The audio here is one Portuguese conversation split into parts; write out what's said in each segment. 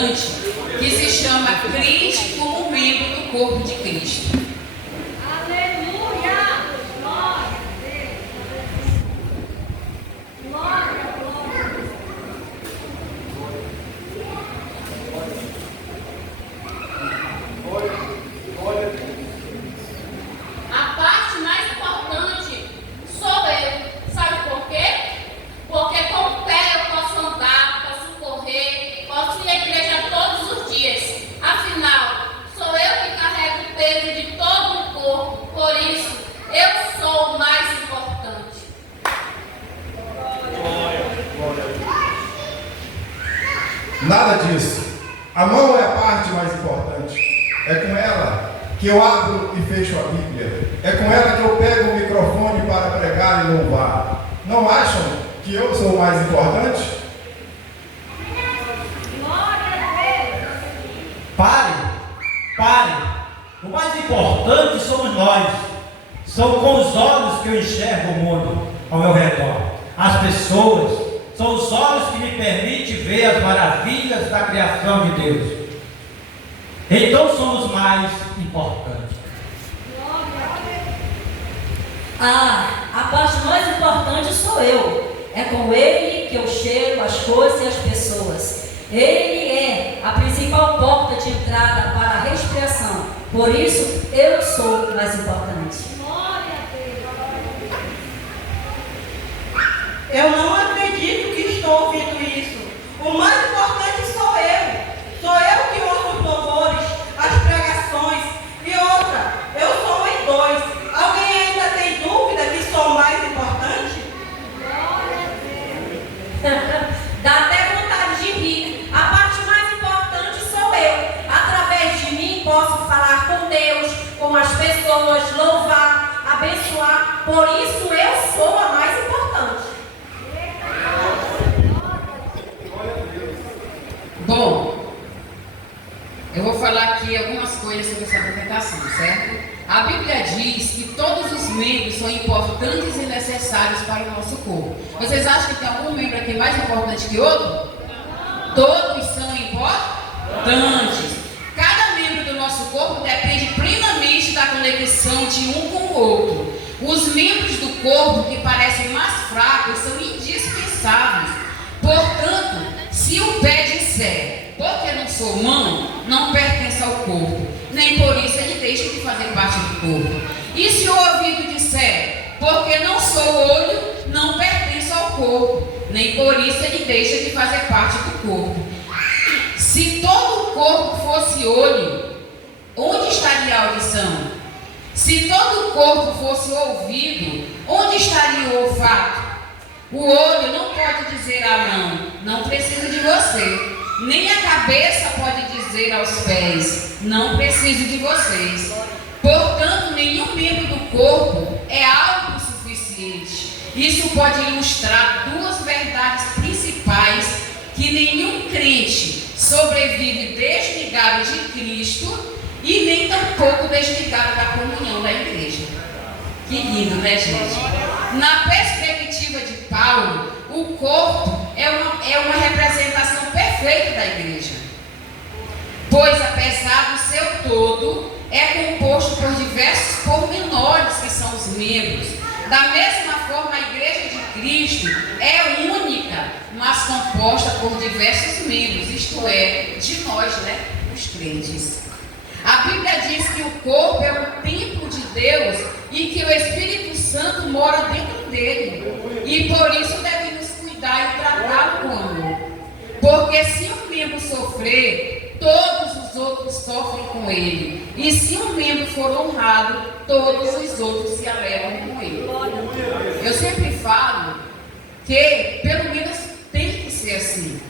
importante que se chama crente como membro do corpo de Cristo. Aleluia! Glória a Deus! Glória, glória! A parte mais importante sou eu. Sabe por quê? Porque com o pé eu posso andar, posso correr, posso ir à igreja todos os dias. Afinal, sou eu que carrego o peso de todo o corpo. Por isso, eu sou o mais importante. Nada disso. A mão é a parte mais importante. É com ela que eu abro e fecho a Bíblia. É com ela que eu pego o microfone para pregar e louvar. Não acham que eu sou o mais importante? Glória a Deus! Pare. O mais importante somos nós. São com os olhos que eu enxergo o mundo ao meu redor. As pessoas são os olhos que me permitem ver as maravilhas da criação de Deus. Então somos mais importantes. A parte mais importante sou eu. É com ele que eu cheiro as coisas e as pessoas. Ele é a principal porta de entrada para a respiração. Por isso, eu sou o mais importante. Glória a Deus! Eu não acredito que estou ouvindo isso. O mais importante sou eu. Sou eu que ouço os louvores, as pregações. E outra, eu sou em dois. Alguém ainda tem dúvida que sou o mais importante? Dá até vontade de rir. A parte mais importante sou eu. Através de mim posso falar com Deus, com as pessoas, louvar, abençoar. Por isso eu sou a mais importante. Bom, eu vou falar aqui algumas coisas sobre essa apresentação, certo? A Bíblia diz que todos os membros são importantes e necessários para o nosso corpo. Vocês acham que tem algum membro aqui mais importante que outro? Todos são importantes. Cada membro do nosso corpo depende plenamente da conexão de um com o outro. Os membros do corpo que parecem mais fracos são indispensáveis. Portanto, se o pé disser, porque não sou mão, não pertence ao corpo, nem por isso ele deixa de fazer parte do corpo. E se o ouvido disser, porque não sou olho, não pertence ao corpo, nem por isso ele deixa de fazer parte do corpo. Se todo o corpo fosse olho, onde estaria a audição? Se todo o corpo fosse ouvido, onde estaria o olfato? O olho não pode dizer à mão, não preciso de você. Nem a cabeça pode dizer aos pés, não preciso de vocês. Portanto, nenhum membro do corpo é autossuficiente. Isso pode ilustrar duas verdades principais que nenhum crente sobrevive desligado de Cristo e nem tampouco desligado da comunhão da igreja. Que lindo, né, gente? Na perspectiva de Paulo, o corpo é uma representação perfeita da igreja. Pois, apesar do seu todo, é composto por diversos pormenores que são os membros. Da mesma forma, a igreja de Cristo é única, mas composta por diversos membros, isto é, de nós, né, os crentes. A Bíblia diz que o corpo é um templo de Deus e que o Espírito Santo mora dentro dele. E por isso devemos cuidar e tratá-lo com amor. Porque se um membro sofrer, todos os outros sofrem com ele. E se um membro for honrado, todos os outros se alegram com ele. Eu sempre falo que pelo menos tem que ser assim.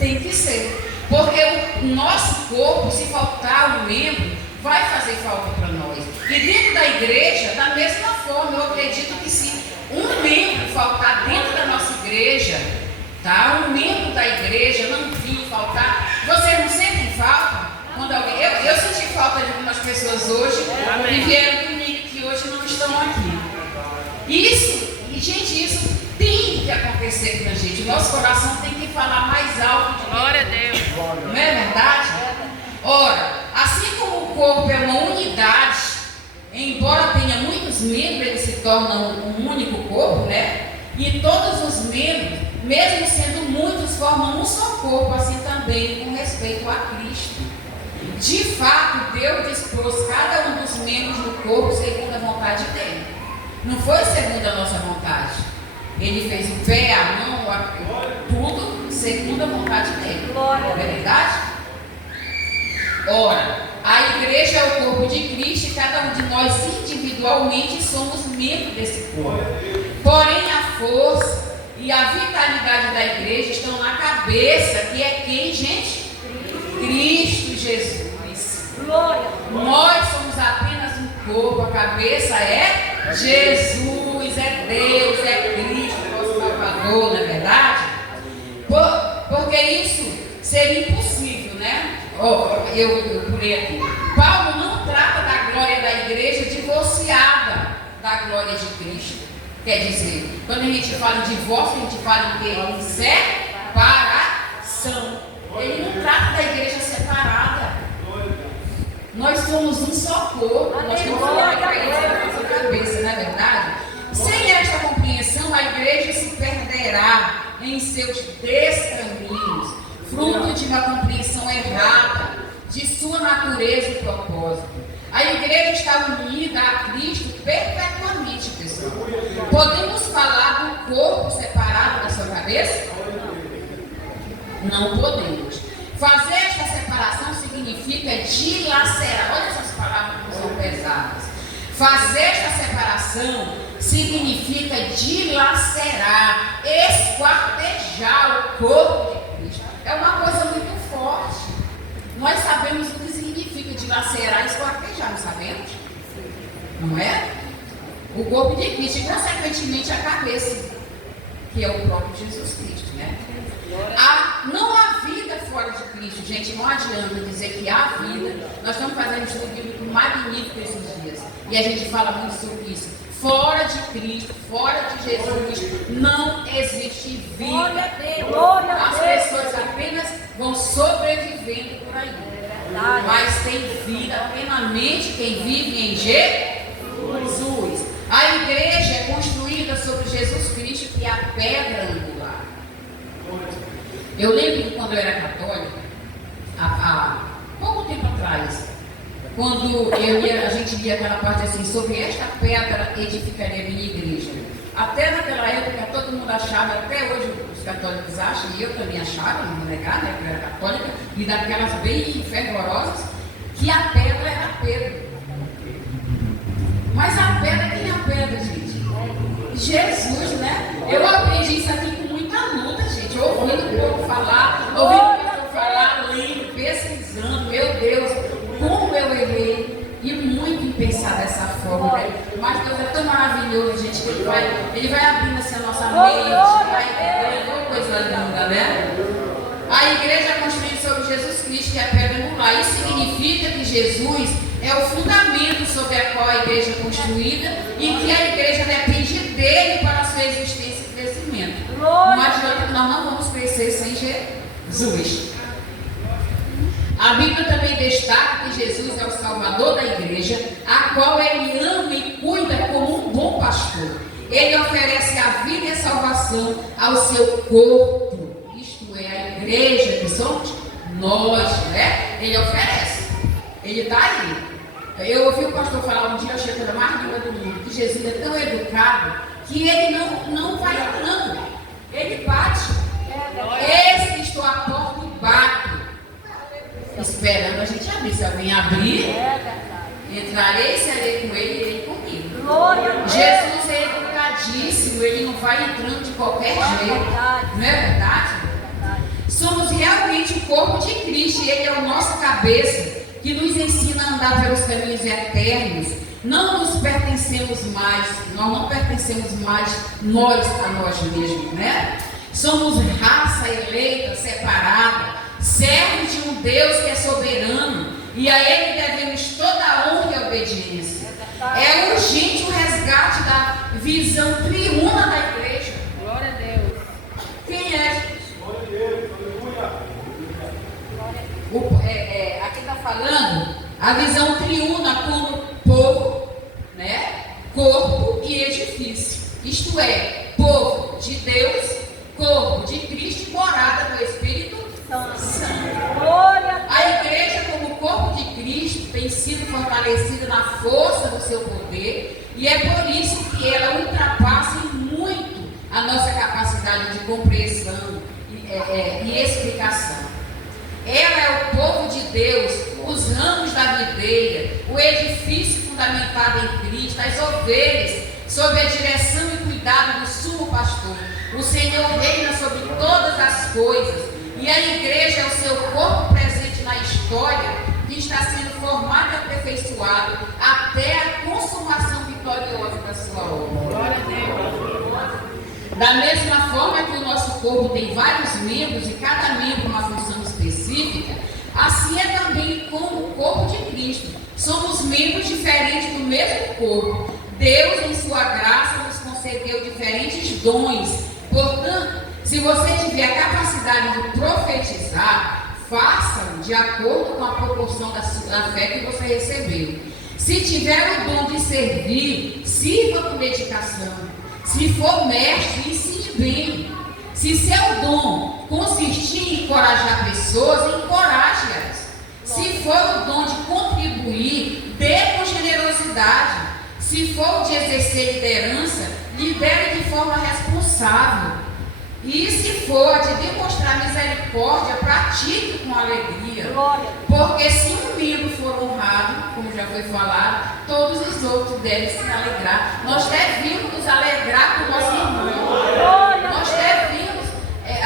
Tem que ser. Porque o nosso corpo, se faltar um membro, vai fazer falta para nós. E dentro da igreja, da mesma forma, eu acredito que se um membro faltar dentro da nossa igreja, tá? Um membro da igreja não vir faltar, vocês não sentem falta? Quando alguém... eu senti falta de algumas pessoas hoje que vieram comigo, que hoje não estão aqui. Isso, e gente, isso tem que acontecer com a gente. O nosso coração tem que falar mais alto de Glória a Deus. Não é verdade? Ora, assim como o corpo é uma unidade, embora tenha muitos membros, ele se torna um único corpo, né? E todos os membros, mesmo sendo muitos, formam um só corpo, assim também com respeito a Cristo. De fato, Deus dispôs cada um dos membros do corpo segundo a vontade dele. Não foi segundo a nossa vontade. Ele fez o pé, a mão, tudo segundo a vontade dele. Glória. Não é verdade? Ora, a igreja é o corpo de Cristo e cada um de nós individualmente somos membros desse corpo. Porém, a força e a vitalidade da igreja estão na cabeça, que é quem, gente? Cristo Jesus. Glória. Nós somos apenas um corpo, a cabeça é Jesus, é Deus, é Cristo, nosso Salvador, não é verdade? Porque isso seria impossível, né? Eu pulei aqui. Paulo não trata da glória da igreja divorciada da glória de Cristo. Quer dizer, quando a gente fala em divórcio, a gente fala em separação. Ele não trata da igreja separada. Nós somos um só corpo, nós temos uma cabeça na nossa cabeça, não é verdade? Sem esta compreensão, a igreja se perderá em seus descaminhos, fruto de uma compreensão errada de sua natureza e propósito. A igreja está unida a Cristo perpetuamente, pessoal. Podemos falar do corpo separado da sua cabeça? Não podemos. Fazer esta separação significa dilacerar. Olha essas palavras que são pesadas. Fazer esta separação significa dilacerar, esquartejar o corpo de Cristo. É uma coisa muito forte. Nós sabemos o que significa dilacerar e esquartejar, não sabemos? Não é? O corpo de Cristo e, consequentemente, a cabeça, que é o próprio Jesus Cristo, né? Não há vida fora de Cristo, gente. Não adianta dizer que há vida. Nós estamos fazendo um estudo bíblico magnífico esses dias e a gente fala muito sobre isso. Fora de Cristo, fora de Jesus, não existe vida. As pessoas apenas vão sobrevivendo por aí. Mas tem vida plenamente quem vive em Jesus. A igreja é construída sobre Jesus Cristo, que é a pedra angular. Eu lembro que quando eu era católica, há pouco tempo atrás, quando a gente via aquela parte assim, sobre esta pedra edificaria a minha igreja. Até naquela época todo mundo achava, até hoje os católicos acham, e eu também achava, não vou negar, né, que eu era católica, e daquelas bem fervorosas, que a pedra era Pedro. Mas a pedra, quem é a pedra, gente? Jesus, né? Eu aprendi isso aqui com muita luta, gente. Ouvindo o povo falar, lendo, pesquisando. Meu Deus, como eu errei. E muito em pensar dessa forma, né? Mas Deus é tão maravilhoso, gente, que Ele vai abrindo assim a nossa mente, vai entendendo uma coisa linda, né? A igreja é construída sobre Jesus Cristo, que é a pedra angular. Isso significa que Jesus é o fundamento sobre a qual a igreja é construída e que a igreja depende dele para a sua existência e crescimento. Não adianta que nós não vamos crescer sem Jesus. A Bíblia também destaca que Jesus é o Salvador da igreja, a qual ele ama e cuida como um bom pastor. Ele oferece a vida e a salvação ao seu corpo, isto é, a igreja, que somos nós, né? Ele oferece. Ele está aí. Eu ouvi o pastor falar um dia, eu achei a coisa mais linda do mundo, que Jesus é tão educado que ele não vai entrando. Ele bate. Eis que estou à porta e bato, esperando a gente abrir. Se alguém abrir, entrarei, serei com ele e ele comigo. Jesus é educadíssimo, ele não vai entrando de qualquer jeito. Não é verdade? Somos realmente o corpo de Cristo e ele é a nossa cabeça, que nos ensina a andar pelos caminhos eternos. Não nos pertencemos mais, nós não pertencemos mais nós a nós mesmos, né? Somos raça eleita, separada, servos de um Deus que é soberano, e a Ele devemos toda a honra e obediência. É urgente o resgate da visão triuna da igreja. Glória a Deus. é povo de Deus, corpo de Cristo e morada do Espírito Santo. Glória a A igreja, como corpo de Cristo, tem sido fortalecida na força do seu poder, e é por isso que ela ultrapassa em muito a nossa capacidade de compreensão e explicação. Ela é o povo de Deus, os ramos da videira, o edifício fundamentado em Cristo, as ovelhas, sob a direção e cuidado do sumo pastor. O Senhor reina sobre todas as coisas, e a igreja é o seu corpo presente na história, que está sendo formado e aperfeiçoado até a consumação vitoriosa da sua obra. Glória a Deus. Da mesma forma que o nosso corpo tem vários membros e cada membro uma função específica, assim é também com o corpo de Cristo. Somos membros diferentes do mesmo corpo. Deus, em sua graça, nos concedeu diferentes dons. Portanto, se você tiver a capacidade de profetizar, faça-o de acordo com a proporção da fé que você recebeu. Se tiver o dom de servir, sirva com dedicação. Se for mestre, ensine bem. Se seu dom consistir em encorajar pessoas, encoraje-as. Se for o dom de contribuir, dê com generosidade. Se for o de exercer liderança, lidere de forma responsável. E se for de demonstrar misericórdia, pratique com alegria. Porque se um membro for honrado, como já foi falado, todos os outros devem se alegrar. Nós devemos nos alegrar com o nosso irmão. Nós devemos,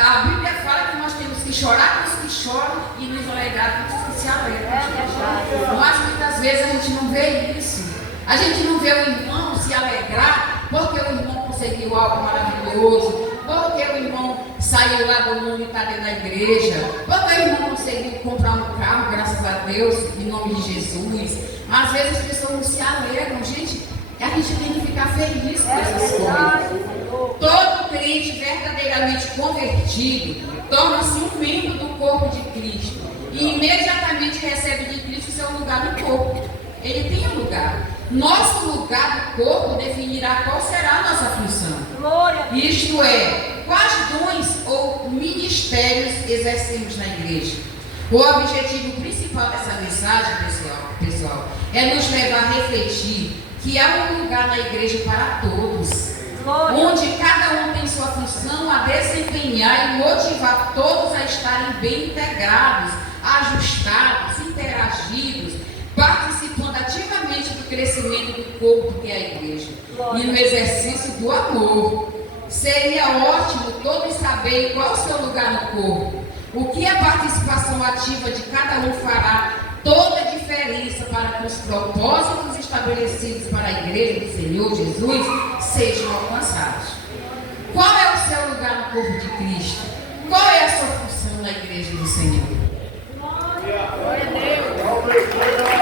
a Bíblia fala que nós temos que chorar com os que choram e nos alegrar com os que se alegram. Mas muitas vezes a gente não vê isso. A gente não vê o irmão se alegrar porque o irmão conseguiu algo maravilhoso, porque o irmão saiu lá do mundo e está dentro da igreja, porque o irmão conseguiu comprar um carro, graças a Deus, em nome de Jesus. Às vezes as pessoas não se alegram, gente. A gente tem que ficar feliz com essas coisas. Todo crente verdadeiramente convertido torna-se um membro do corpo de Cristo e imediatamente recebe de Cristo seu lugar no corpo. Ele tem um lugar. Nosso lugar do corpo definirá qual será a nossa função. Isto é, quais dons ou ministérios exercemos na igreja. O objetivo principal dessa mensagem, pessoal, é nos levar a refletir que há um lugar na igreja para todos, onde cada um tem sua função a desempenhar e motivar todos a estarem bem integrados, ajustados, interagidos, participando ativamente do crescimento do corpo que é a igreja e no exercício do amor. Seria ótimo todos saberem qual o seu lugar no corpo, o que a participação ativa de cada um fará toda a diferença para que os propósitos estabelecidos para a igreja do Senhor Jesus sejam alcançados. Qual é o seu lugar no corpo de Cristo? Qual é a sua função na igreja do Senhor? Glória a Deus.